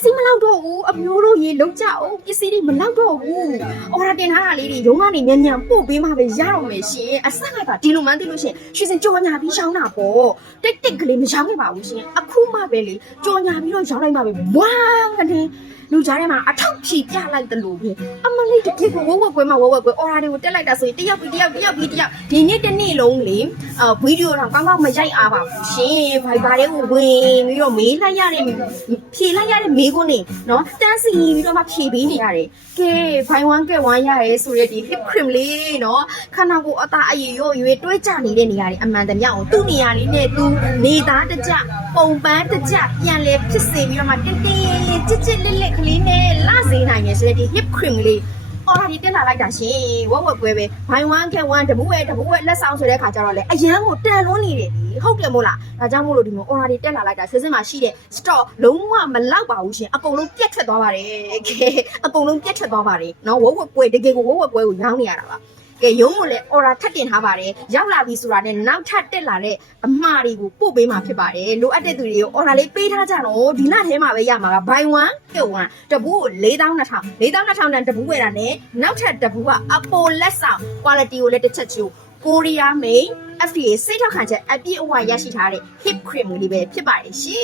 စ္စည်းမလောက်တော့ဘူးအမျိုးတို့ရေလုံးကြအောင်ပစ္စည်းတွေမလောက်တော့ဘူးအော်ဒါတင်ထားတာလေးတွေရုံးကနေညံ့ညံ့ပို့ပေးမှပဲရတော့မယ်ရှင်အဆက်ကဒီလိုမှန်းသိလို့ရှင်ရွှေစင်ကြော်ညာပြီးရှောင်းတာပေါ့တိတ်တိတ်ကလေးမရှောင်းခဲ့ပါဘူးရှင်အခုမှပဲလေကြော်ညာပြီးတော့ရှောင်းလိုက်မှပဲဝါကနေလူကြားထဲမှာအထောက်ဖြီပြလိုက်တယ်လို့ပဲအမလေးတကယ်ကိုဝဝကွဲမှာဝဝကွဲအော်ဒါတွေကိုတက်လိုက်တာဆိုရင်တယောက်ပြီးတယောက်ဒီနေ့တစ်နေ့လုံးလေဗီဒီယိုတော့ကောင်းကောင်းမရိုက်အားပါဘူးရှင်ဘိုင်ဘာတွေကိုဝင်ပြီးတော့မေးလိုက်ရတဲ့ဖြေလိုက်ရတဲ့မေးခွန်းတွေနော်တန်းစီပြီးတော့မှဖြေပေးနေရတယ်ကဲဘိုင်1က1ရရဲဆိုတဲ့ဒီ hip cream လေးနော်ခန္ဓာကိုယ်အသားအရည်ရောရွေးတွဲကြနေတဲ့နေရာတွေအမှန်တမျှအောင်သူ့နေရာလေးနဲ့သူနေသားတကြပုံပန်းတကြပြန်လဲဖြစ်စေပြီးတော့မှတင်းတင်းကြစ်ကြစ်လက်လက်ကလေးနဲ့လစေးနိုင်ရဆိုတဲ့ဒီ hip cream လေးအော်ဒါဒီတက်လာလိုက်တာရှင်ဝက်ကွဲပဲဘိုင်1က1တပူးဝဲလက်ဆောင်ဆိုတဲ့ခါကျတော့လေအရန်ကိုတန်လွန်းနေတယ်ဒီဟုတ်တယ်မို့လားဒါကြောင့်မို့လို့ဒီမျိုးအော်ဒါဒီတက်လာလိုက်တာဆွေးစင်းမှာရှိတဲ့ stock လုံးဝမလောက်ပါဘူးရှင်အကုန်လုံးပြတ်ထွက်သွားပါတယ်ကဲအကုန်လုံးပြတ်ထွက်သွားပါတယ်နော်ဝက်ကွဲတကယ်ကိုဝက်ကွဲကိုရောင်းနေရတာပါကဲရုံးကိုလည်း order ထပ်တင်ထားပါတယ်ရောက်လာပြီဆိုတာနဲ့နောက်ထပ်တက်လာတဲ့အမှားတွေကိုပို့ပေးမှာဖြစ်ပါတယ်လိုအပ်တဲ့သူတွေကို order လေးပေးထားကြတော့ဒီလထဲမှာပဲရမှာက buy one get one တပူးကို4200တန်တပူးဝယ်တာနဲ့နောက်ထပ်တပူးကအပိုလက်ဆောင် quality ကိုလည်းတစ်ချက်ချိုးကိုရီးယား main FDA စိတ်ထောက်ခံချက်အပြည့်အဝရရှိထားတဲ့ hip cream လေးပဲဖြစ်ပါတယ်ရှင်